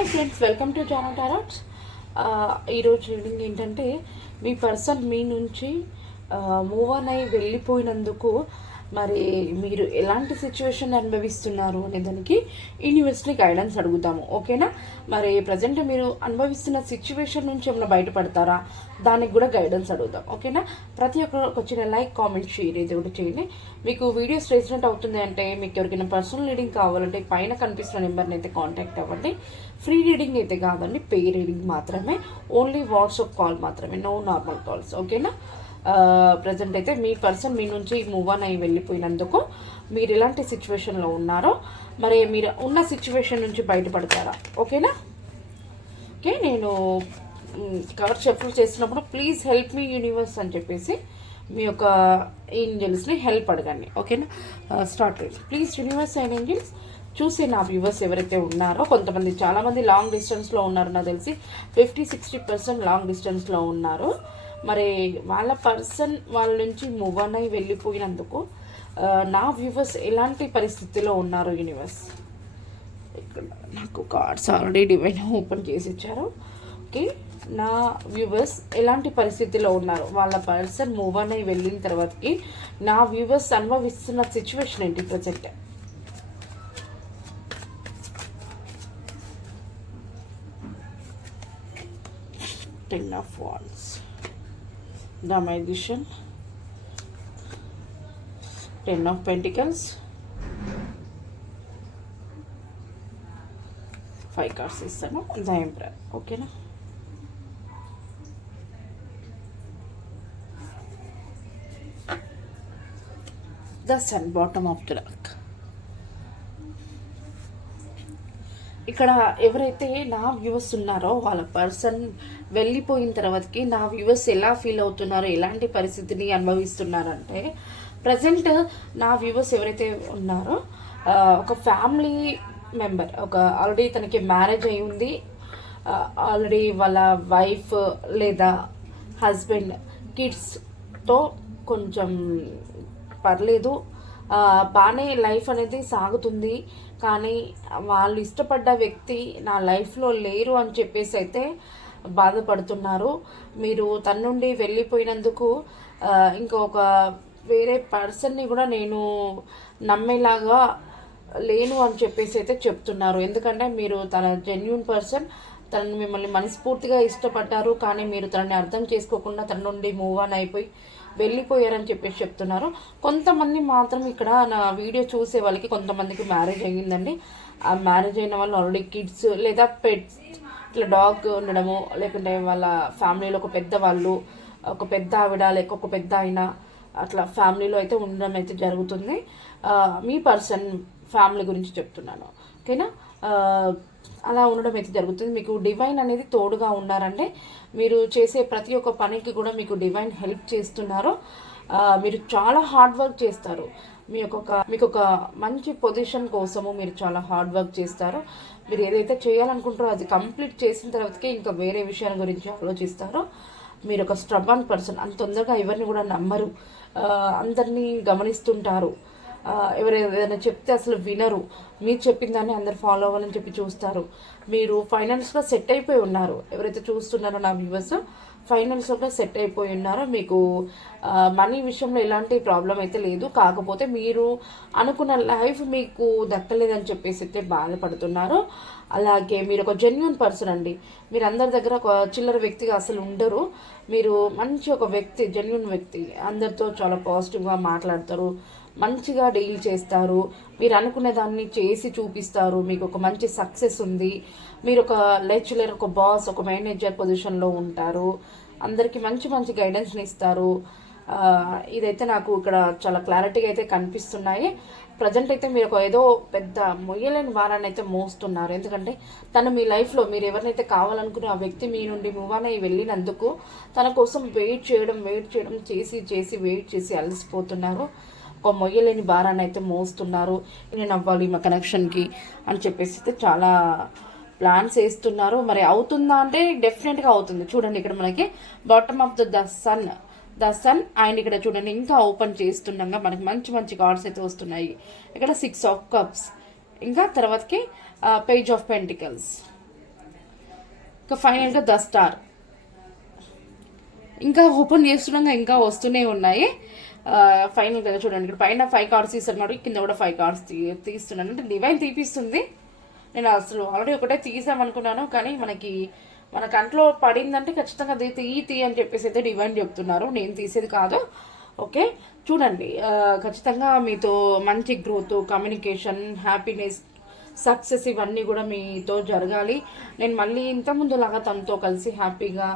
Hi friends, welcome to జానా టారోట్స్. ఈరోజు reading ఏంటంటే, మీ person మీ నుంచి మూవ్ ఆన్ అయి వెళ్ళిపోయినందుకు మరి మీరు ఎలాంటి సిచ్యువేషన్ అనుభవిస్తున్నారు అనే దానికి యూనివర్స్ని గైడెన్స్ అడుగుతాము. ఓకేనా? మరి ప్రజెంట్ మీరు అనుభవిస్తున్న సిచ్యువేషన్ నుంచి ఏమైనా బయటపడతారా, దానికి కూడా గైడెన్స్ అడుగుతాం. ఓకేనా? ప్రతి ఒక్కరికి వచ్చిన లైక్, కామెంట్, షేర్ ఇది ఒకటి చేయండి. మీకు వీడియోస్ రేసినట్టు అవుతుంది అంటే, మీకు ఎవరికైనా పర్సనల్ రీడింగ్ కావాలంటే పైన కనిపిస్తున్న నెంబర్ని అయితే కాంటాక్ట్ అవ్వండి. ఫ్రీ రీడింగ్ అయితే కాదండి, పే రీడింగ్ మాత్రమే. ఓన్లీ వాట్సాప్ కాల్ మాత్రమే, నో నార్మల్ కాల్స్. ఓకేనా? ప్రజెంట్ అయితే మీ పర్సన్ మీ నుంచి మూవ్ ఆన్ అయ్యి వెళ్ళిపోయినందుకు మీరు ఎలాంటి సిచ్యువేషన్లో ఉన్నారో, మరి మీరు ఉన్న సిచ్యువేషన్ నుంచి బయటపడతారా? ఓకేనా? ఓకే, నేను కవర్ షఫుల్ చేసినప్పుడు ప్లీజ్ హెల్ప్ మీ యూనివర్స్ అని చెప్పేసి మీ యొక్క ఏంజల్స్ని హెల్ప్ అడగండి. ఓకేనా? Start. Please universe and angels, చూసే నా వ్యూవర్స్ ఎవరైతే ఉన్నారో, కొంతమంది చాలామంది లాంగ్ డిస్టెన్స్లో ఉన్నారు, నాకు తెలిసి 50-60% లాంగ్ డిస్టెన్స్లో ఉన్నారు. మరి వాళ్ళ పర్సన్ వాళ్ళ నుంచి మూవ్ ఆన్ అయి వెళ్ళిపోయినందుకు నా వ్యూవర్స్ ఎలాంటి పరిస్థితిలో ఉన్నారు యూనివర్స్? ఇక్కడ నాకు కార్డ్స్ ఆల్రెడీ డివైన్ ఓపెన్ చేసి ఇచ్చారు. ఓకే, నా వ్యూవర్స్ ఎలాంటి పరిస్థితిలో ఉన్నారు, వాళ్ళ పర్సన్ మూవ్ ఆన్ అయి వెళ్ళిన తర్వాతకి నా వ్యూవర్స్ అనుభవిస్తున్న సిచ్యువేషన్ ఏంటి present? Ten of Wands, the Magician, Ten of Pentacles, 5 cards ఇస్తాను, the Emperor. ఓకేనా? the Sun, bottom of the deck. ఇక్కడ ఎవరైతే నా వ్యూవర్స్ ఉన్నారో వాళ్ళ పర్సన్ వెళ్ళిపోయిన తర్వాతకి నా వ్యూవర్స్ ఎలా ఫీల్ అవుతున్నారో, ఎలాంటి పరిస్థితిని అనుభవిస్తున్నారంటే, ప్రజెంట్ నా వ్యూవర్స్ ఎవరైతే ఉన్నారో ఒక ఫ్యామిలీ మెంబర్, ఒక ఆల్రెడీ తనకి మ్యారేజ్ అయి ఉంది, ఆల్రెడీ వాళ్ళ వైఫ్ లేదా హస్బెండ్ కిడ్స్తో కొంచెం పర్లేదు, బాగానే లైఫ్ అనేది సాగుతుంది, కానీ వాళ్ళు ఇష్టపడ్డ వ్యక్తి నా లైఫ్లో లేరు అని చెప్పేసి అయితే బాధపడుతున్నారు. మీరు తన నుండి వెళ్ళిపోయినందుకు ఇంకొక వేరే పర్సన్ని కూడా నేను నమ్మేలాగా లేను అని చెప్పేసి అయితే చెప్తున్నారు. ఎందుకంటే మీరు తన జెన్యూన్ పర్సన్, తనని మిమ్మల్ని మనస్ఫూర్తిగా ఇష్టపడ్డారు, కానీ మీరు తనని అర్థం చేసుకోకుండా తన నుండి మూవ్ ఆన్ అయిపోయి వెళ్ళిపోయారని చెప్పేసి చెప్తున్నారు. కొంతమంది మాత్రం ఇక్కడ నా వీడియో చూసే వాళ్ళకి కొంతమందికి మ్యారేజ్ అయ్యిందండి. ఆ మ్యారేజ్ అయిన వాళ్ళు ఆల్రెడీ కిడ్స్ లేదా పెట్స్, ఇట్లా డాగ్ ఉండడము, లేకుంటే వాళ్ళ ఫ్యామిలీలో ఒక పెద్దవాళ్ళు, ఒక పెద్ద ఆవిడ లేక ఒక పెద్ద ఆయన, అట్లా ఫ్యామిలీలో అయితే ఉండడం అయితే జరుగుతుంది. మీ పర్సన్ ఫ్యామిలీ గురించి చెప్తున్నాను. ఓకేనా? అలా ఉండడం అయితే జరుగుతుంది. మీకు డివైన్ అనేది తోడుగా ఉన్నారంటే, మీరు చేసే ప్రతి ఒక్క పనికి కూడా మీకు డివైన్ హెల్ప్ చేస్తున్నారు. మీరు చాలా హార్డ్ వర్క్ చేస్తారు. మీకు ఒక మంచి పొజిషన్ కోసము మీరు చాలా హార్డ్ వర్క్ చేస్తారు. మీరు ఏదైతే చేయాలనుకుంటారో అది కంప్లీట్ చేసిన తర్వాతకే ఇంకా వేరే విషయాల గురించి ఆలోచిస్తారు. మీరు ఒక స్ట్రబన్ పర్సన్, అంత తొందరగా ఎవరిని కూడా నమ్మరు, అందరినీ గమనిస్తుంటారు. ఎవరైనా చెప్తే అసలు వినరు, మీరు చెప్పిన దాన్ని అందరు ఫాలో అవ్వాలని చెప్పి చూస్తారు. మీరు ఫైనాన్స్గా సెట్ అయిపోయి ఉన్నారు. ఎవరైతే చూస్తున్నారో నా వ్యూవర్స్ ఫైనాన్స్గా సెట్ అయిపోయి ఉన్నారో, మీకు మనీ విషయంలో ఎలాంటి ప్రాబ్లం అయితే లేదు. కాకపోతే మీరు అనుకున్న లైఫ్ మీకు దక్కలేదని చెప్పేసి అయితే బాధపడుతున్నారు. అలాగే మీరు ఒక జెన్యూన్ పర్సన్ అండి. మీరు అందరి దగ్గర ఒక చిల్లర వ్యక్తిగా అసలు ఉండరు. మీరు మంచి ఒక వ్యక్తి, జెన్యూన్ వ్యక్తి, అందరితో చాలా పాజిటివ్గా మాట్లాడతారు, మంచిగా డీల్ చేస్తారు, మీరు అనుకునే దాన్ని చేసి చూపిస్తారు, మీకు ఒక మంచి సక్సెస్ ఉంది, మీరు ఒక లెక్చరర్, ఒక బాస్, ఒక మేనేజర్ పొజిషన్లో ఉంటారు, అందరికీ మంచి మంచి గైడెన్స్ని ఇస్తారు. ఇదైతే నాకు ఇక్కడ చాలా క్లారిటీగా అయితే కనిపిస్తున్నాయి. ప్రజెంట్ అయితే మీరు ఏదో పెద్ద మొయ్యలేని వారాన్ని అయితే మోస్తున్నారు. ఎందుకంటే తను మీ లైఫ్లో మీరు ఎవరినైతే కావాలనుకునే ఆ వ్యక్తి మీ నుండి మూవ్ ఆన్ అయ్యి వెళ్ళినందుకు తన కోసం వెయిట్ చేయడం చేసి అలసిపోతున్నారు. ఒక మొయ్యలేని భారాన్ని అయితే మోస్తున్నారు. నేను అవ్వాలి మా కనెక్షన్కి అని చెప్పేసి అయితే చాలా ప్లాన్స్ వేస్తున్నారు. మరి అవుతుందా అంటే డెఫినెట్గా అవుతుంది. చూడండి, ఇక్కడ మనకి bottom of the sun and ఇక్కడ చూడండి ఇంకా ఓపెన్ చేస్తుండగా మనకి మంచి మంచి కార్డ్స్ అయితే వస్తున్నాయి. ఇక్కడ 6 of Cups, ఇంకా తర్వాతకి పేజ్ ఆఫ్ పెంటికల్స్, ఇంకా ఫైనల్గా ద స్టార్. ఇంకా ఓపెన్ చేస్తున్నాగా ఇంకా వస్తూనే ఉన్నాయి. ఫైనల్గా చూడండి, ఇక్కడ పైన 5 కార్డ్స్ తీస్తున్నాడు, కింద కూడా 5 కార్డ్స్ తీస్తున్నాను. అంటే డివైన్ తీపిస్తుంది. నేను అసలు ఆల్రెడీ ఒకటే తీసామనుకున్నాను, కానీ మన కంట్లో పడిందంటే ఖచ్చితంగా అది తీ అని చెప్పేసి అయితే డివైన్ చెప్తున్నారు, నేను తీసేది కాదు. ఓకే, చూడండి, ఖచ్చితంగా మీతో మంచి గ్రోత్, కమ్యూనికేషన్, హ్యాపీనెస్, సక్సెస్ ఇవన్నీ కూడా మీతో జరగాలి. నేను మళ్ళీ ఇంతకుముందు లాగా తనతో కలిసి హ్యాపీగా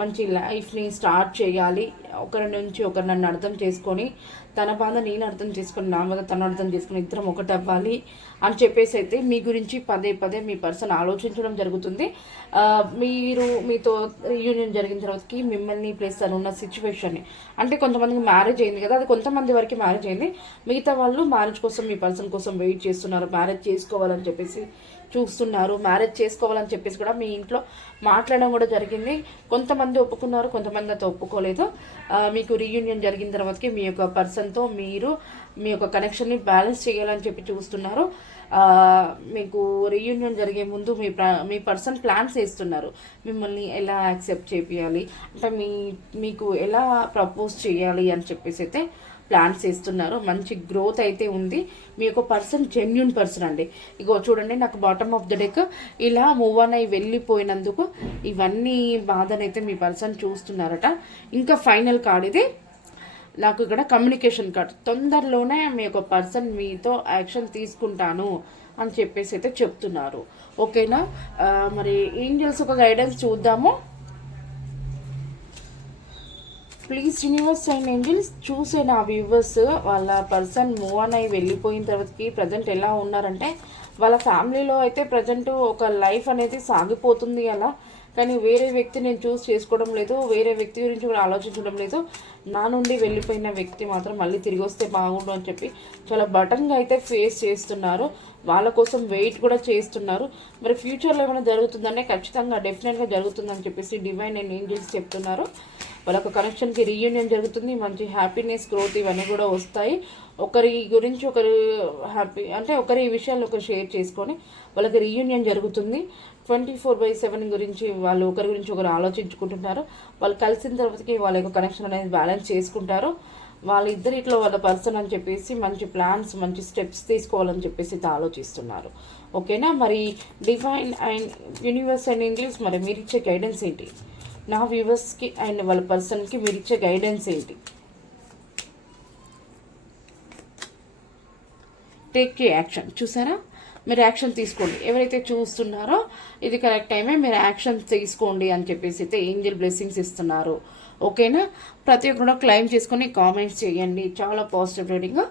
మంచి లైఫ్ని స్టార్ట్ చేయాలి. ఒకరి నుంచి ఒకరు నన్ను అర్థం చేసుకొని, తన బాధ నేను అర్థం చేసుకొని, నా బాధ తను అర్థం చేసుకొని, ఇద్దరం ఒకటి అవ్వాలి అని చెప్పేసి అయితే మీ గురించి పదే పదే మీ పర్సన్ ఆలోచించడం జరుగుతుంది. మీతో రీయూనియన్ జరిగిన తర్వాతకి మిమ్మల్ని ప్లేస్ తను ఉన్న సిచ్యువేషన్ని, అంటే కొంతమందికి మ్యారేజ్ అయింది కదా, అది కొంతమంది వరకు మ్యారేజ్ అయింది, మిగతా వాళ్ళు మ్యారేజ్ కోసం మీ పర్సన్ కోసం వెయిట్ చేస్తున్నారు, మ్యారేజ్ చేసుకోవాలని చెప్పేసి చూస్తున్నారు, మ్యారేజ్ చేసుకోవాలని చెప్పేసి కూడా మీ ఇంట్లో మాట్లాడడం కూడా జరిగింది. కొంతమంది ఒప్పుకున్నారు, కొంతమంది అయితే ఒప్పుకోలేదు. మీకు రీయూనియన్ జరిగిన తర్వాతకి మీ యొక్క పర్సన్తో మీరు మీ యొక్క కనెక్షన్ని బ్యాలెన్స్ చేయాలని చెప్పి చూస్తున్నారు. మీకు రీయూనియన్ జరిగే ముందు మీ పర్సన్ ప్లాన్స్ వేస్తున్నారు, మిమ్మల్ని ఎలా యాక్సెప్ట్ చేయాలి, అంటే మీకు ఎలా ప్రపోజ్ చేయాలి అని చెప్పేసి అయితే ప్లాన్స్ చేస్తున్నారు. మంచి గ్రోత్ అయితే ఉంది. మీ యొక్క పర్సన్ జెన్యూన్ పర్సన్ అండి. ఇగో చూడండి, నాకు బాటమ్ ఆఫ్ ద డెక్ ఇలా మూవ్ ఆన్ అయి వెళ్ళిపోయినందుకు ఇవన్నీ బాధనైతే మీ పర్సన్ చూస్తున్నారట. ఇంకా ఫైనల్ కార్డ్ ఇది నాకు ఇక్కడ కమ్యూనికేషన్ కార్డ్. తొందరలోనే మీ యొక్క పర్సన్ మీతో యాక్షన్ తీసుకుంటాను అని చెప్పేసి అయితే చెప్తున్నారు. ఓకేనా, మరి ఏంజల్స్ ఒక గైడెన్స్ చూద్దాము. ప్లీజ్ యూనివర్స్ అండ్ ఏంజల్స్, చూసే నా వ్యూవర్స్ వాళ్ళ పర్సన్ మూవ్ ఆన్ అయి వెళ్ళిపోయిన తర్వాతకి ప్రజెంట్ ఎలా ఉన్నారంటే, వాళ్ళ ఫ్యామిలీలో అయితే ప్రజెంట్ ఒక లైఫ్ అనేది సాగిపోతుంది అలా, కానీ వేరే వ్యక్తి నేను చూస్ చేసుకోవడం లేదు, వేరే వ్యక్తి గురించి కూడా ఆలోచించడం లేదు. నా నుండి వెళ్ళిపోయిన వ్యక్తి మాత్రం మళ్ళీ తిరిగి వస్తే బాగుండు అని చెప్పి చాలా బటన్గా అయితే ఫేస్ చేస్తున్నారు. వాళ్ళ కోసం వెయిట్ కూడా చేస్తున్నారు. మరి ఫ్యూచర్లో ఏమైనా జరుగుతుందంటే ఖచ్చితంగా డెఫినెట్గా జరుగుతుందని చెప్పేసి డివైన్ అండ్ ఏంజల్స్ చెప్తున్నారు. వాళ్ళొక కనెక్షన్కి రీయూనియన్ జరుగుతుంది, మంచి హ్యాపీనెస్, గ్రోత్ ఇవన్నీ కూడా వస్తాయి. ఒకరి గురించి ఒకరు హ్యాపీ అంటే ఒకరి విషయాలు ఒకరు షేర్ చేసుకొని వాళ్ళకి రీయూనియన్ జరుగుతుంది. 24/7 గురించి వాళ్ళు ఒకరి గురించి ఒకరు ఆలోచించుకుంటున్నారు. వాళ్ళు కలిసిన తర్వాతకి వాళ్ళ యొక్క కనెక్షన్ అనేది బ్యాలెన్స్ చేసుకుంటారు. వాళ్ళిద్దరిట్లో వాళ్ళ పర్సన్ అని చెప్పేసి మంచి ప్లాన్స్, మంచి స్టెప్స్ తీసుకోవాలని చెప్పేసి ఆలోచిస్తున్నారు. ఓకేనా, మరి divine and universe and angels మరి మీరు ఇచ్చే గైడెన్స్ ఏంటి? నా వ్యూవర్స్కి అండ్ వాళ్ళ పర్సన్కి మీరు ఇచ్చే గైడెన్స్ ఏంటి? Take action. చూసారా, మీరు యాక్షన్ తీసుకోండి. ఎవరైతే చూస్తున్నారో ఇది కరెక్ట్ టైమే, మీరు యాక్షన్ తీసుకోండి అని చెప్పేసి అయితే ఏంజల్ బ్లెస్సింగ్స్ ఇస్తున్నారు. ఓకేనా, ప్రతి ఒక్కరు క్లైమ్ చేసుకొని కామెంట్స్ చేయండి. చాలా పాజిటివ్ రీడింగ్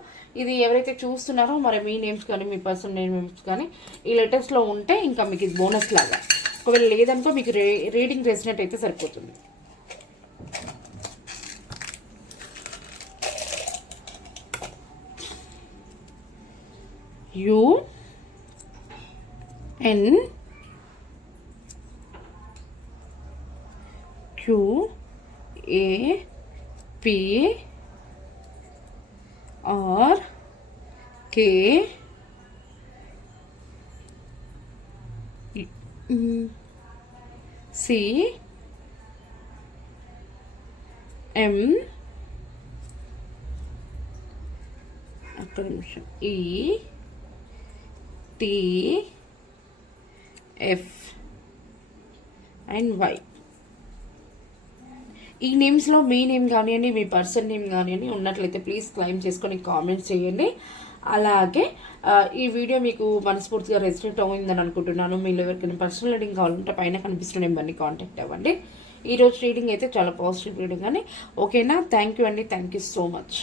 ఇది. ఎవరైతే చూస్తున్నారో మరి మీ నేమ్స్ కానీ మీ పర్సన్ నేమ్స్ కానీ ఈ లెటర్స్లో ఉంటే ఇంకా మీకు ఇది బోనస్ లాగా, ఒకవేళ లేదనుకో మీకు రీడింగ్ రెసినెట్ అయితే సరిపోతుంది. UNQAPRKCM ఒక్క నిమిషం ETFY. ఈ నేమ్స్లో మీ నేమ్ కానివ్వండి, మీ పర్సన్ నేమ్ కానివ్వండి ఉన్నట్లయితే ప్లీజ్ క్లైమ్ చేసుకొని కామెంట్స్ చేయండి. అలాగే ఈ వీడియో మీకు మనస్ఫూర్తిగా రెసినేట్ అయిందని అనుకుంటున్నాను. మీలో ఎవరికైనా పర్సనల్ రీడింగ్ కావాలంటే పైన కనిపిస్తున్న నెంబర్ని కాంటాక్ట్ అవ్వండి. ఈరోజు రీడింగ్ అయితే చాలా పాజిటివ్ రీడింగ్ అని. ఓకేనా, థ్యాంక్ యూ అండి, థ్యాంక్ యూ సో మచ్.